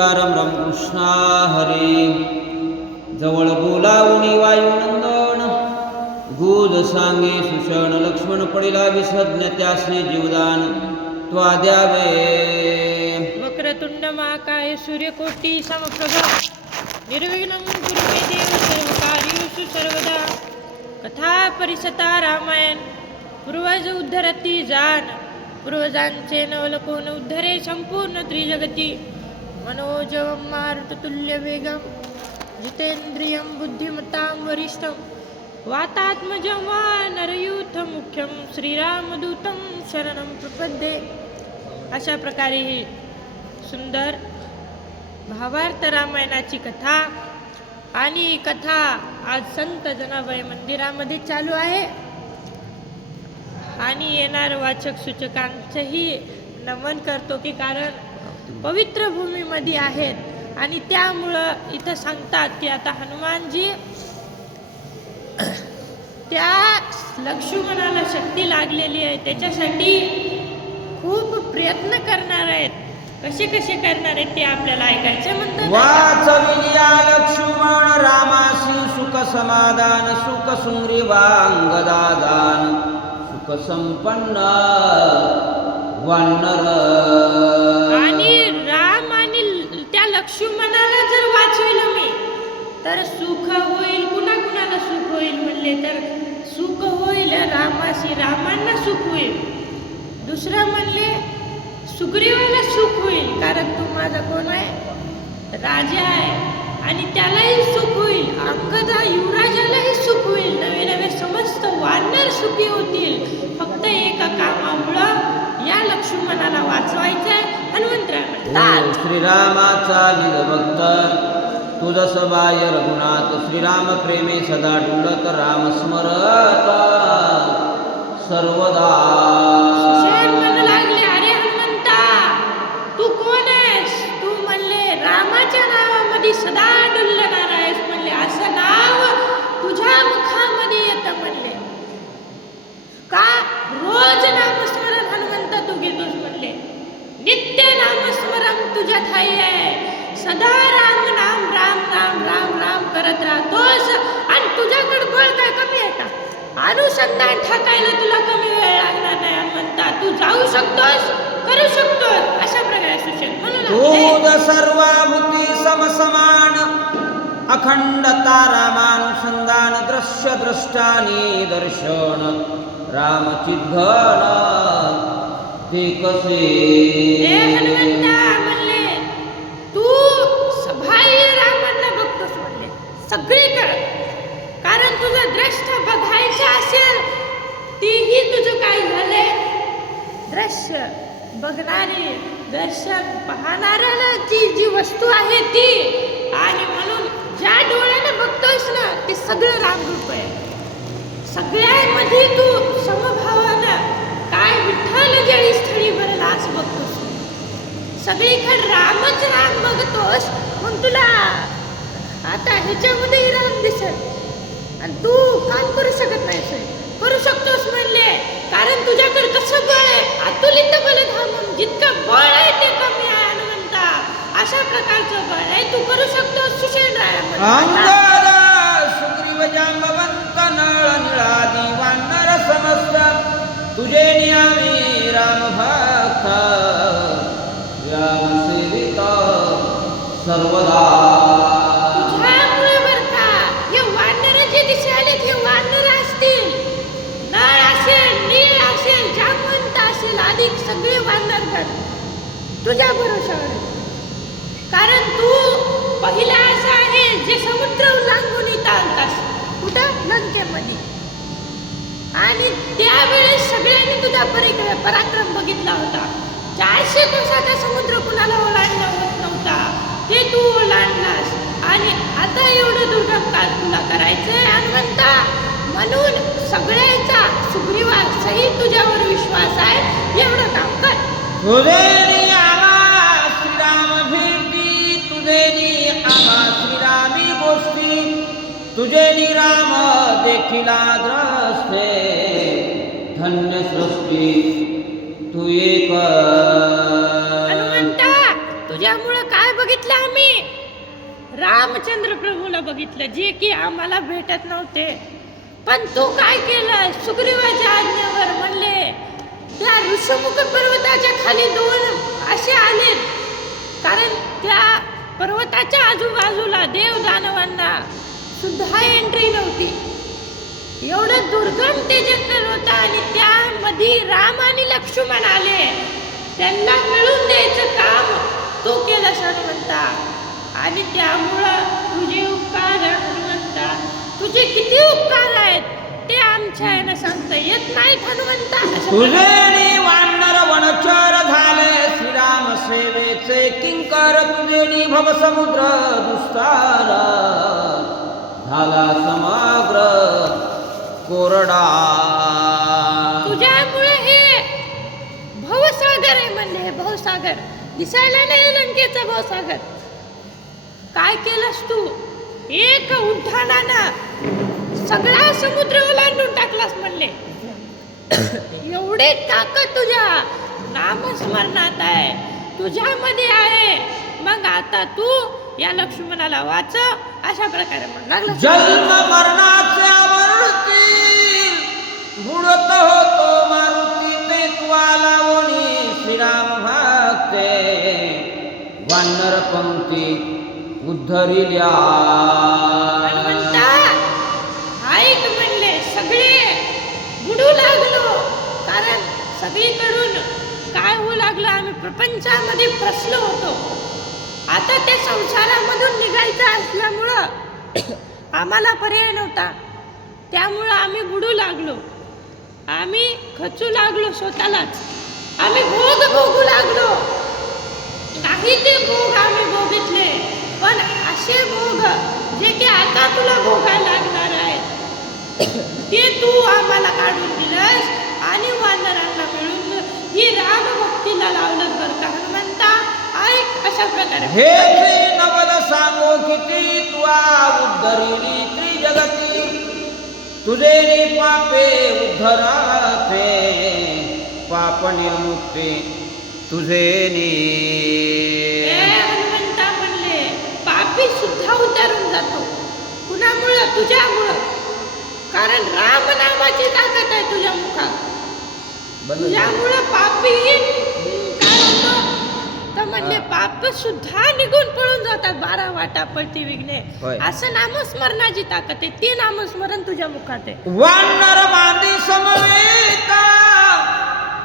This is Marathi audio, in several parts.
राम रामकृष्णा हरे. जवळ बोलावणी वायुनंदन गुद सांगे सुषण लक्ष्मण पडिला विसज्ञ त्यासे जीवदान. त्वा द्यावे. वक्रतुंड महाकाय सूर्यकोटी समप्रभा. निर्विघ्नं कुरु मे देव सर्वकार्येषु सर्वदा. कथा परिसता रामायण. पूर्वज उद्धरती जान. पूर्वजांचे नवलकोन उद्धरे संपूर्ण त्रिजगती. मनोजवं मारुततुल्यवेगं जितेन्द्रियं बुद्धिमतां वरिष्ठं वातात्मजं वा नरयूथमुख्यं श्रीरामदूतं शरणं प्रपद्ये. अशा प्रकारे ही सुंदर भावार्थ रामायणाची कथा आणि ही कथा आज संत जनाबाई मंदिरामध्ये चालू आहे. आणि येणार वाचक सूचकांचंही नमन करतो की कारण पवित्र भूमीमध्ये आहेत. आणि त्यामुळं इथं सांगतात की आता हनुमानजी त्या लक्ष्मणाला शक्ती लागलेली आहे. त्याच्यासाठी खूप प्रयत्न करणार आहेत. कसे कसे करणार आहेत ते आपल्याला ऐकायचं म्हणतात. वाचविलिया लक्ष्मण रामासी सुख समाधान सुख सुग्रीवांगदादान सुख संपन्न वनर. श्री रामांना सुख होईल. दुसरं म्हणले सुग्रीवाला सुख होईल कारण तू माझा कोण आहे? राजा आहे. आणि त्यालाही सुख होईल. अंगदा युवराजालाही सुख होईल. नवे नवे समस्त वानर सुखी होतील. फक्त एका कामामुळं या लक्ष्मणाला वाचवायचं आहे हनुमंतराय म्हणतात. श्रीरामाचा भक्त तुझस बाय रघुनाथ श्रीराम प्रेमे सदा डुलत राम स्मरत. सर्वदा. शेर लागले अरे हनुमंता तू कोण आहेस? तू म्हणले रामाच्या नावामध्ये सदा डुलणार आहेस. म्हणले असं नाव तुझ्या मुखामध्ये येतं. म्हणले का? रोज नामस्मरण हनुमंत तू घेतोस? म्हणले नित्य नामस्मरण तुझ्या ठाई आहे. सदा राम नाम राम राम राम राम करत राहतोस आणि तुझ्याकडे बळ काय कमी आहे अनुसंधान ठाकायला तुला कमी वेळ लागणार नाही हनुमंता तू जाऊ शकतोस करू शकतोस. अशा प्रकारे. तूद सर्वाभूती समसमान अखंडता रामानुसंधान दृश्य दृष्टानी दर्शन. रामचिद्घन ते कसे? म्हणले तू सभाई रामांना बघतोस म्हणले सगळीकडे. तुझं दृष्ट बघायचं असेल तीही तुझं काय झालंय. दृश्य बघणारे दर्शन पाहणाऱ्याला जी जी वस्तू आहे ती. आणि म्हणून ज्या डोळ्याने बघतोस ना ते सगळं रामरूप आहे. सगळ्यांमध्ये तू समभावानं काय विठ्ठल जळी स्थळी भरला बघतोस. सगळीकडे रामच राम बघतोस मग तुला आता ह्याच्यामध्येही राम दिसत आणि तू काम करू शकत नाही करू शकतोस म्हणले. कारण तुझ्याकडे कसं बळ आहे? अतुलित बल धामून जितकं बळ आहे ते कमी आहे हनुमंता. अशा प्रकारचं बळ आहे तू करू शकतोस सुशेण सुग्रीव जांबवंत नळ निळादी वानर समस्त तुझे नियामी राम भक्त राम सेविता सर्वदा. तुझ्या भरोशावर कारण तू पहिला असा आहे जे समुद्र लांबून इथं आलतास कुठं? लंकेमध्ये. आणि त्यावेळेस सगळ्यांनी तुझा परिक्रम पराक्रम बघितला होता. चारशे कोसाचा समुद्र कुणाला ओलांडला होत नव्हता? ते तू ओलांडलास. आणि आता एवढं दुर्गम काल तुला करायचंय हनुमंता? म्हणून सगळ्यांचा सुग्रीवा सहित तुझ्यावर विश्वास आहे. एवढं काम कर. भेटी आम्हा श्रीरामी गोष्टी तुझे निराम देखिला द्रष्टे धन्य सृष्टी तू एक. तुझ्यामुळं काय बघितलं आम्ही? रामचंद्र प्रभूला बघितलं जे की आम्हाला भेटत नव्हते. पण तू काय केलं? सुग्रीवाच्या आज्ञेवर म्हणले त्या ऋषमुख पर्वताच्या खाली दोन असे आले कारण त्या पर्वताच्या आजूबाजूला देव दानवांना सुद्धा एंट्री नव्हती. एवढं दुर्गम ते जंगल होतं आणि त्यामध्ये राम आणि लक्ष्मण आले. त्यांना मिळून द्यायचं काम तो केला हनुमंता आणि त्यामुळं तुझे उपकार हनुमंता तुझे किती उपकार आहेत? ते आमच्या यानं सांगता येत नाहीत हनुमंता. तुझेनी वानर वनचर झाले श्रीराम सेवेचे किंकर तुझेनी भव समुद्र दुस्तार झाला समग्र कोरडा. तुझ्यामुळे हे भवसागर आहे म्हणले हे भवसागर. दिसायला नाही लंकेचा भवसागर. काय केलंस तू? एक उड्डाणानं सगळा समुद्र ओलांडून टाकलास म्हणले. एवढे ताकद तुझ्या. नामस्मरणात आहे. तुझ्यामध्ये आहे. मग आता तू या लक्ष्मणाला वाच. अशा प्रकारे म्हणणार जन्म मरणाचे आवडतील बुडत होतो मारुती ते लावणी श्रीराम भक्ते वानर पंक्ती उद्धरिल्या हनुमंता ऐक म्हणले सगळे बुडू लागलो कारण सगळीकडून काय होऊ लागलं आम्ही प्रपंचामध्ये प्रश्न होतो. आता ते संसारामधून निघायचं असल्यामुळं आम्हाला पर्याय नव्हता. त्यामुळं आम्ही बुडू लागलो. आम्ही खचू लागलो स्वतःलाच. आम्ही भोग भोगू लागलो. काही ते भोग आम्ही भोगितले पण असे भोग जे की आता तुला भोगायला लागणार आहे ते तू आम्हाला काढून दिलंस आणि वानरांना मिळून ही राम भक्तीला लावलं बरं का हनुमंता ऐक अशा प्रकारे. हे नवल सांगो किती तुआ उद्धरिली त्रिजगती. तुझे नी पापे उद्धराते पाप निर्मुक्ती तुझे नी. हनुमंता म्हणले पापी सुद्धा उतारून जातो. कुणामुळं? तुझ्यामुळं. कारण राम नामाची ताकद आहे तुझ्या मुखात. तुझ्यामुळं पापी काय होतं? तर म्हणले पाप सुद्धा निघून पळून जातात बारा वाटा पळती विघ्ने. होय. असं नामस्मरणाची ताकद आहे. ते नामस्मरण तुझ्या मुखात आहे. वानर मांदी समवेता.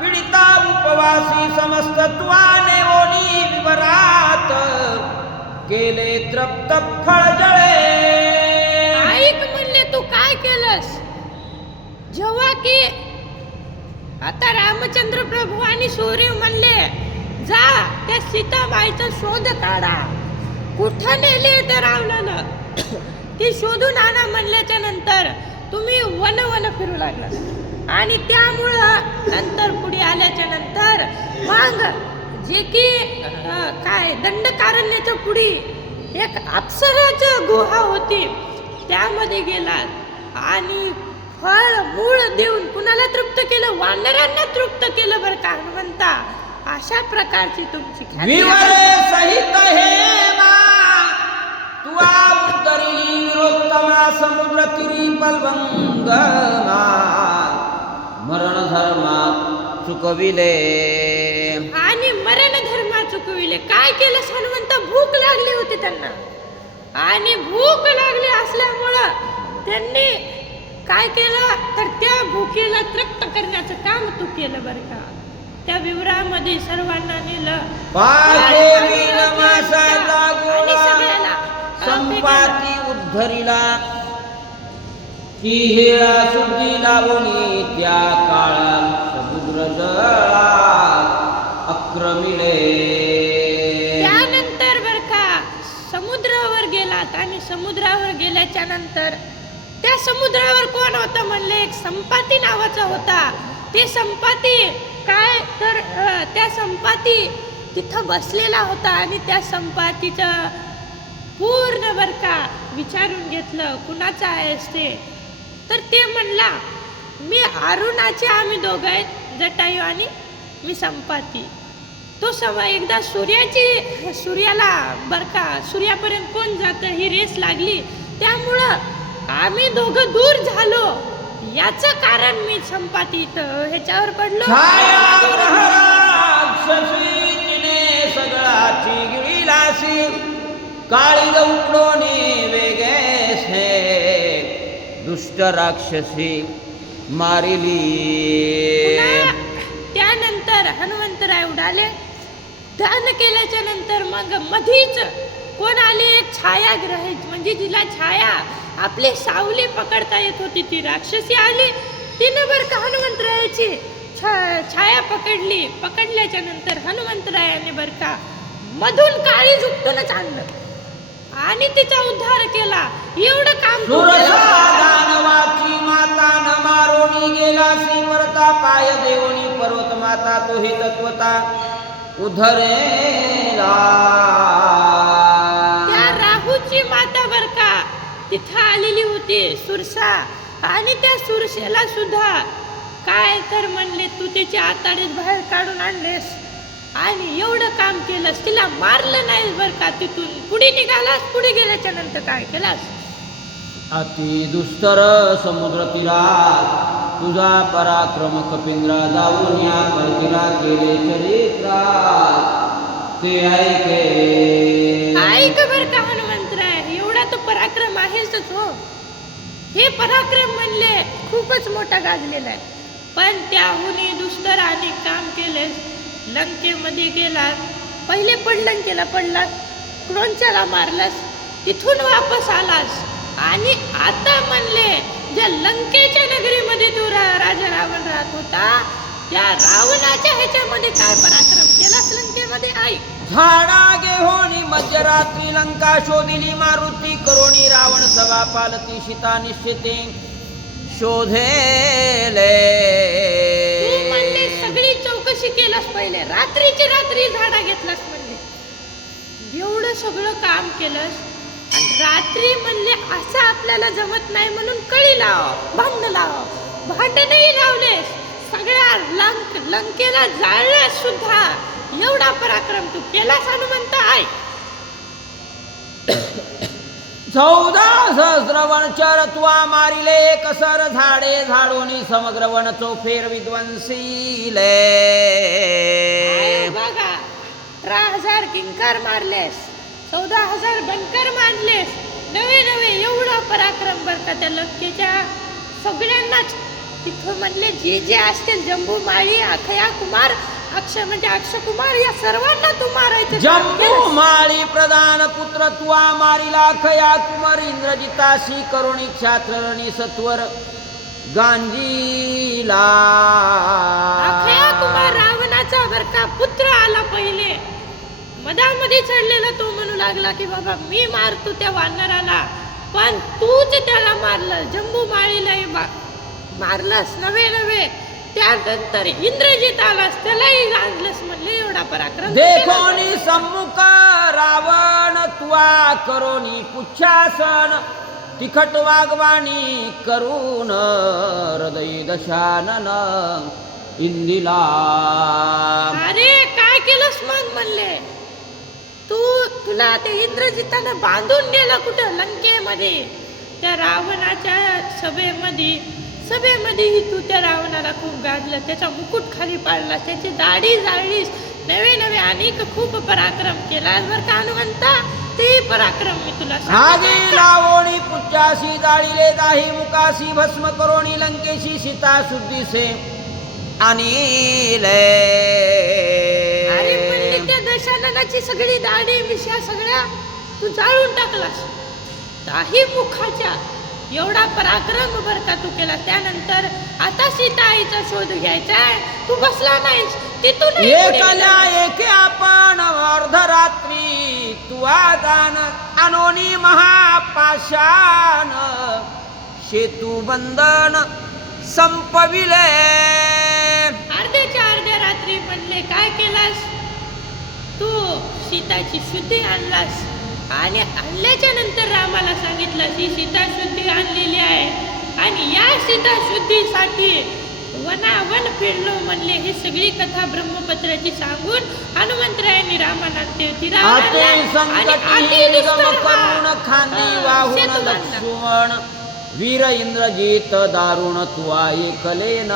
पीडिता उपवासी समस्त त्वाने ओनी विवरात. केले तृप्त फळ जळे. ऐक म्हणले तू काय केलंस? जेव्हा की आता रामचंद्र प्रभू आणि सूर्य म्हणले जा त्या सीताबाईचा शोध काढा. कुठं नेले ते रावणानं? ती शोधून आणा म्हणल्याच्या नंतर तुम्ही वन वन फिरू लागला आणि त्यामुळं नंतर पुढे आल्याच्यानंतर मग जे की काय दंडकारण्याच्या पुढे एक अप्सराचं गुहा होती त्यामध्ये गेलात. आणि फळ मूळ देऊन कुणाला तृप्त केलं? वानरांना तृप्त केलं बरं का हनुमंता? अशा प्रकारची तुमची ख्याती आहे. विवरे सहित हेमा तुआ उद्धरिली विरोत्तमा समुद्र तिरी पल्वंगमा मरण धर्मा चुकविले. आणि मरण धर्मा चुकविले. काय केलं हनुमंत? भूक लागली होती त्यांना. आणि भूक लागली असल्यामुळं त्यांनी काय केलं? तर त्या भूकेला तृप्त करण्याचं काम तू केलं बरं का. त्या विवरामध्ये सर्वांना नेलं. आणि सगळ्याला संपाती उद्धरिला. की लावणी त्या काळात समुद्र अक्रमिळे त्यानंतर बर का समुद्रावर गेलात आणि समुद्रावर गेल्याच्यानंतर त्या समुद्रावर कोण होतं म्हणले? एक संपाती नावाचा होता. ते संपाती काय? तर त्या संपाती तिथं बसलेला होता आणि त्या संपातीचं पूर्ण बर का विचारून घेतलं कुणाचं आहेस ते? तर ते म्हणला मी अरुणाचे आम्ही दोघं आहेत जटायू आणि मी संपाती. तो सम एकदा सूर्याची सूर्याला बर का सूर्यापर्यंत कोण जातं ही रेस लागली. त्यामुळं आम्ही दोघं दूर झालो. याचं कारण मी संपाती इथं ह्याच्यावर पडलो. सगळाची काळी गौडोनी वेगेस हे दुष्ट राक्षसी मारिली. त्यानंतर हनुमंतराय उडाले. ध्यान केल्याच्यानंतर मग मधीच कोण आली? एक छायाग्रह म्हणजे जिला छाया. आपली सावली पकडता येत होती ती राक्षसी आली. तिनं बरं का हनुमंतरायाची छा- छाया पकडली. पकडल्याच्या नंतर हनुमंतरायाने बरं का मधून काळी झुकतूनच आणलं. आणि तिचा उद्धार केला. एवढं काम माता न मारोणी गेला परता पाय देवणी पर्वत माता तो ही तत्वता उधरेला. त्या तिथं आलेली होती सुरसा. आणि त्या सुरसेला सुद्धा काय तर म्हणले तू त्याची आताडीत बाहेर काढून आणलेस? आणि एवढं काम केलंस तिला मारलं नाही बर का तिथून? पुढे निघालास? पुढे गेल्याच्यानंतर काय केलास? अति दुस्तर समुद्र तीरात तुझा पराक्रम कपिंद्रा जाऊन या परतीला केले चरित्रा ते ऐके. ऐक बर का हनुमंतराय एवढा तो पराक्रम हो. हे पराक्रम म्हणले खूपच मोठा गाजलेला आहे. पण त्याहूनही दुष्टराने काम केले लंकेमध्ये गेला पहिले पडलंकेला पडला क्रोंच्याला मारलास तिथून वापस आलास. आणि आता म्हणले ज्या लंकेच्या नगरीमध्ये तू रा- राजा रावण राहत होता त्या रावणाच्या ह्याच्यामध्ये काय पराक्रम केलास लंकेमध्ये? ऐक. झाडा गेहोनी मध्यरात्री लंका शोधिली मारुती करोणी रावण सभा पालती सीता निश्चिते. शोधेले. सगळी चौकशी केलास पहिले रात्रीची रात्री झाडा घेतलास म्हणले. एवढं सगळं काम केलंस आणि रात्री म्हणले असं आपल्याला जमत नाही म्हणून कळी लाव भांड लाव भांडणही लावलेस. सगळ्या लंक लंकेला जाळलास सुद्धा एवढा पराक्रम तू केलास हनुमंत आहे चौदा सहस्र वनचर तुवा मारिले कसर झाडे झाडोनी समग्र वन चौफेर विध्वंसीले. बघा अठरा हजार किंकर मारलेस चौदा हजार बनकर मारलेस नवे नवे एवढा पराक्रम बर का त्या लंकेच्या सगळ्यांनाच तिथं म्हणले जे जे असतील जंबू माळी अखया कुमार अक्षय म्हणजे अक्षय कुमार या सर्वांना तू मारायचं केलंस. माळी प्रधान पुत्र तुवा मारिला खया कुमार इंद्रजिताशी करुणी क्षात्ररणी सत्वर गांजीला. अक्षय कुमार रावणाचा बर का पुत्र आला पहिले मधामध्ये चढलेला तो म्हणू लागला की बाबा मी मारतो त्या वानराला पण तूच त्याला मारलं. जम्बू माळीलाही बा मारलास नवे नवे त्यानंतर इंद्रजित आलास त्यालाही गाजलंस म्हणले एवढा पराक्रम. देखोनी सम्मुख रावण तुवा करोनी पुच्छासन तिखट वागवाणी करून हृदय दशानन इंदिला. अरे काय केलंस मग म्हणले? तू तुला ते इंद्रजितानं बांधून नेलं कुठं? लंकेमध्ये. त्या रावणाच्या सभेमध्ये सभेमध्येही तू त्या रावणाला खूप गाजलं. त्याचा मुकुट खाली पाडला. त्याची दाढी जाळलीस. नवे नवे अनेक खूप पराक्रम केला. बरं का हनुमंता? ते पराक्रम मी तुला सांगते. लावोणी पुच्छासी जाळीले दाही मुकासी भस्म करोणी लंकेशी सीता शुद्धीसे अरे आणि त्या दशाननाची सगळी दाढी मिशा सगळ्या तू जाळून टाकलास. काही मुखाच्या एवढा पराक्रम बर का तू केला. त्यानंतर आता सीता आईचा शोध घ्यायचा तू बसला नाहीस. तिथून एकल्या एके आपण अर्धरात्री तुवा दान अनोनी महापाशान शेतू बंधन संपविले. अर्ध्याच्या अर्ध्या रात्री म्हणले काय केलास? तू सीताची शुद्धी आणलास. आणि आणल्याच्या नंतर रामाला सांगितलं ही सीता शुद्धी आणलेली आहे. आणि या सीता शुद्धीसाठी वनावन फिरलो म्हणले ही सगळी कथा ब्रह्मपत्राची सांगून हनुमंतरायांनी रामाला ते. लक्ष्मण वीर इंद्रजीत दारुण तुआ ऐकलेन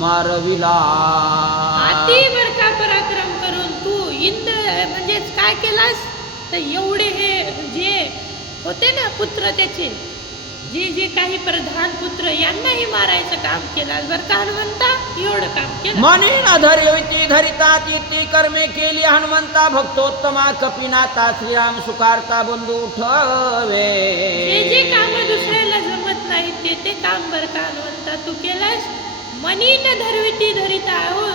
मारविला. अति बर का पराक्रम करून तू इंद्र म्हणजेच काय केलास? तर एवढे हे जे होते ना पुत्र त्याचे जे जे काही प्रधान पुत्र यांनाही मारायचं काम केलं. बर का हनुमंता? एवढं काम केलं. म्हणीन धरिती धरिता ती कर्मे केली हनुमंता भक्तोत्तमा कपिनाथा श्रीराम सुकारता बंधू ठवे जे जे काम दुसऱ्याला जमत नाहीत ते ते काम बर का हनुमंता? तू केलास? मनीन धरविती धरिता हो